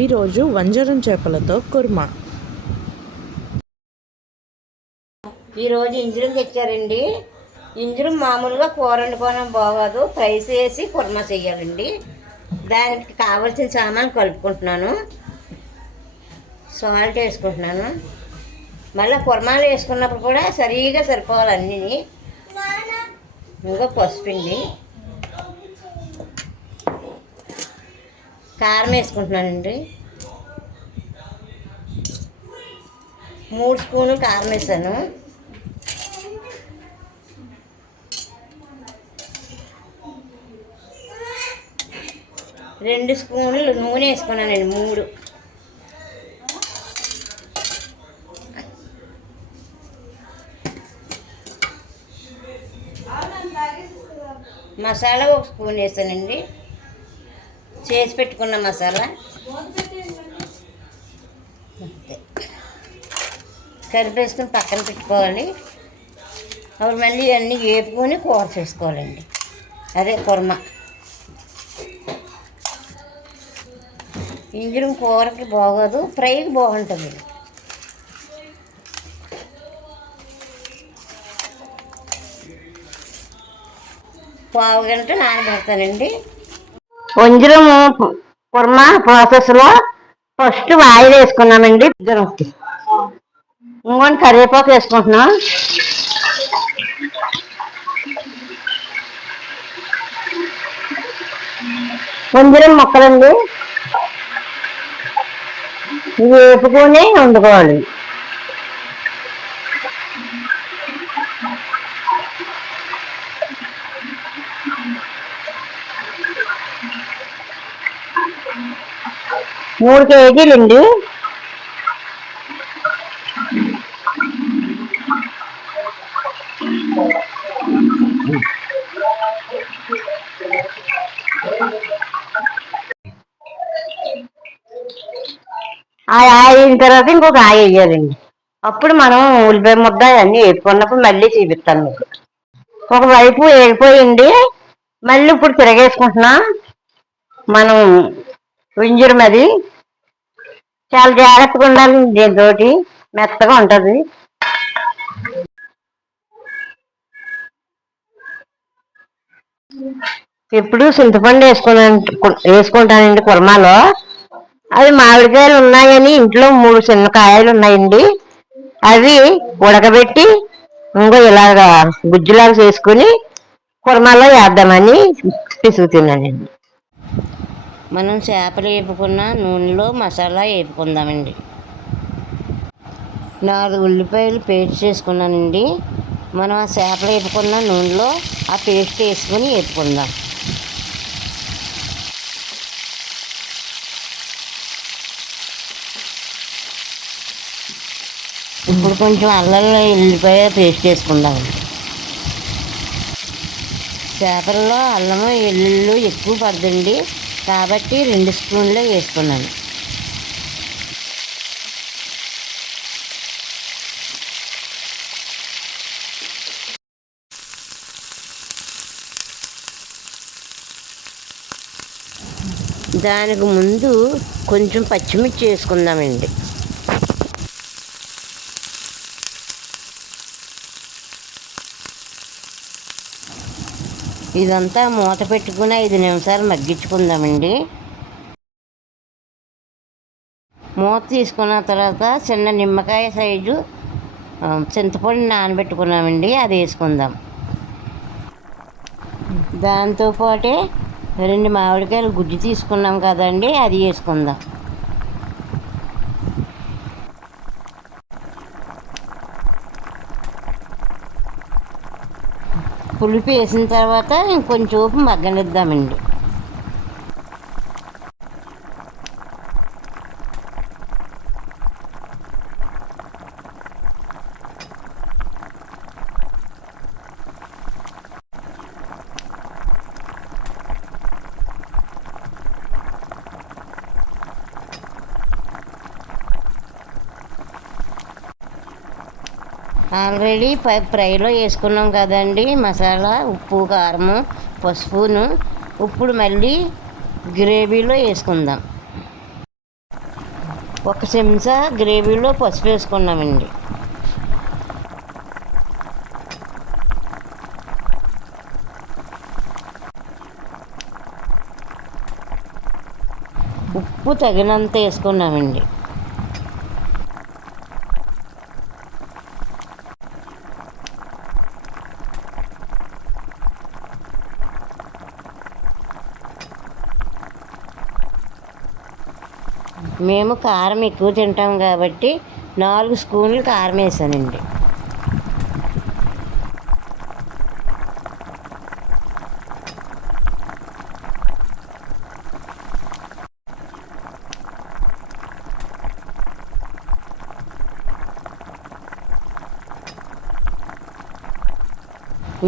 ఈరోజు వంజరం చేపలతో కుర్మా. ఈరోజు ఇంజరం తెచ్చారండి. ఇంజరం మామూలుగా కూర వండుకోవడం బాగోదు, ఫ్రై చేసి కుర్మా చేయాలండి. దానికి కావాల్సిన సామాన్ కలుపుకుంటున్నాను. సాల్ట్ వేసుకుంటున్నాను. మళ్ళీ కుర్మాలు వేసుకున్నప్పుడు కూడా సరిగా సరిపోవాలి అన్నీ. ఇంకా పసుపిండి, కారం వేసుకుంటున్నానండి. 3 స్పూన్లు కారం వేసాను. రెండు స్పూన్లు నూనె వేసుకున్నానండి. 3 మసాలా 1 స్పూన్ వేసానండి. చేసి పెట్టుకున్న మసాలా కలిపేసుకుని పక్కన పెట్టుకోవాలి. అప్పుడు మళ్ళీ అన్నీ వేపుకొని కూర చేసుకోవాలండి. అదే కుర్మా. ఇంజరం కూరకి బాగోదు, ఫ్రైకి బాగుంటుంది. పావు గంట నానబెడతానండి. వంజరము కుర్మా ప్రాసెస్లో ఫస్ట్ ఆయిల్ వేసుకున్నామండి. ఇంకొంచెం కరివేపాకు వేసుకుంటున్నాం. వంజరం మొక్కలండి ఇవి వేపుకొని వండుకోవాలి. మూడు కేజీలండి. ఆ అయిన తర్వాత ఇంకొక ఆయ వేయాలండి. అప్పుడు మనం ఉల్లిపాయ ముద్ద అన్నీ వేపుకున్నప్పుడు మళ్ళీ చూపిస్తాను మీకు. ఒకవైపు వేగిపోయింది, మళ్ళీ ఇప్పుడు తిరగేసుకుంటున్నా. మనం వింజరం అది చాలా జాగ్రత్తగా ఉండాలి. దీంతో మెత్తగా ఉంటుంది. ఎప్పుడు చింతపండు వేసుకుంటానండి కుర్మాలో. అవి మామిడికాయలు ఉన్నాయని ఇంట్లో 3 చిన్న కాయలు ఉన్నాయండి. అవి ఉడకబెట్టి ఇంకో ఇలాగా గుజ్జులాగా చేసుకుని కుర్మాలో వేద్దామని పిసుకుతున్నానండి. మనం చేపలు వేపుకున్న నూనెలో మసాలా వేపుకుందామండి. 4 ఉల్లిపాయలు పేస్ట్ చేసుకున్నానండి. మనం ఆ చేపలు వేపుకున్న నూనెలో ఆ పేస్ట్ వేసుకొని వేపుకుందాం. ఇప్పుడు కొంచెం అల్లం ఎల్లిపాయ పేస్ట్ వేసుకుందాం. చేపల్లో అల్లము ఎల్లుళ్ళు ఎక్కువ పడుతుంది కాబట్టి 2 స్పూన్లు వేసుకున్నాను. దానికి ముందు కొంచెం పచ్చిమిర్చి వేసుకుందామండి. ఇదంతా మూత పెట్టుకుని 5 నిమిషాలు మగ్గించుకుందామండి. మూత తీసుకున్న తర్వాత చిన్న నిమ్మకాయ సైజు చింతపండు నానబెట్టుకున్నామండి, అది వేసుకుందాం. దాంతోపాటే 2 మామిడికాయలు గుజ్జు తీసుకున్నాం కదండి, అది వేసుకుందాం. పులుపు వేసిన తర్వాత ఇంకొంచెం ఉప్పు మగ్గనిద్దామండి. ఆల్రెడీ ఫ్రైలో వేసుకున్నాం కదండి మసాలా, ఉప్పు, కారము, పసుపును. ఇప్పుడు మళ్ళీ గ్రేవీలో వేసుకుందాం. ఒక చెంచా గ్రేవీలో పసుపు వేసుకున్నామండి. ఉప్పు తగినంత వేసుకున్నామండి. మేము కారం ఎక్కువ తింటాం కాబట్టి 4 స్పూన్లు కారం వేసానండి.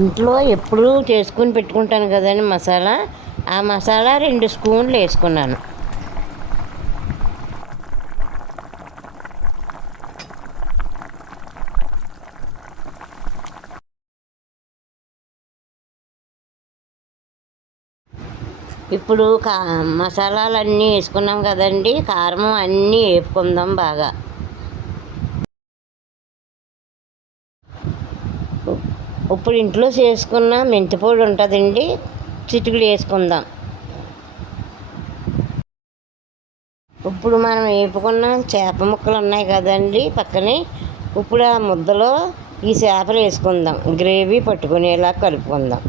ఇంట్లో ఎప్పుడూ చేసుకుని పెట్టుకుంటాను కదండి మసాలా, ఆ మసాలా 2 స్పూన్లు వేసుకున్నాను. ఇప్పుడు మసాలాలన్నీ వేసుకున్నాం కదండి, కారం అన్నీ వేపుకుందాం బాగా. ఇప్పుడు ఇంట్లో చేసుకున్న మెంతిపొడి ఉంటుందండి, చిటికెడు వేసుకుందాం. ఇప్పుడు మనం వేపుకున్న చేప ముక్కలు ఉన్నాయి కదండి పక్కనే, ఇప్పుడు ఆ ముద్దలో ఈ చేపలు వేసుకుందాం, గ్రేవీ పట్టుకునేలా కలుపుకుందాం.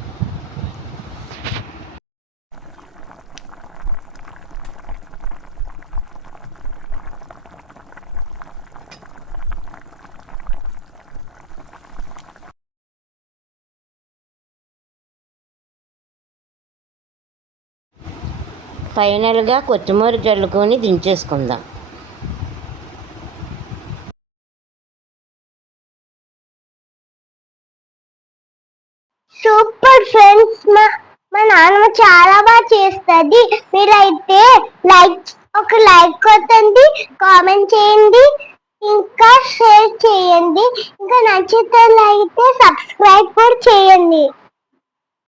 ఫైనల్గా కొత్తిమీర జల్లుకొని దించేసుకుందాం. సూపర్ ఫ్రెండ్స్, మా నాన్నమ్మ చాలా బాగా చేస్తుంది. మీరైతే ఒక లైక్ కొట్టండి, కామెంట్ చేయండి, ఇంకా షేర్ చేయండి. ఇంకా నచ్చితే సబ్స్క్రైబ్ కూడా చేయండి.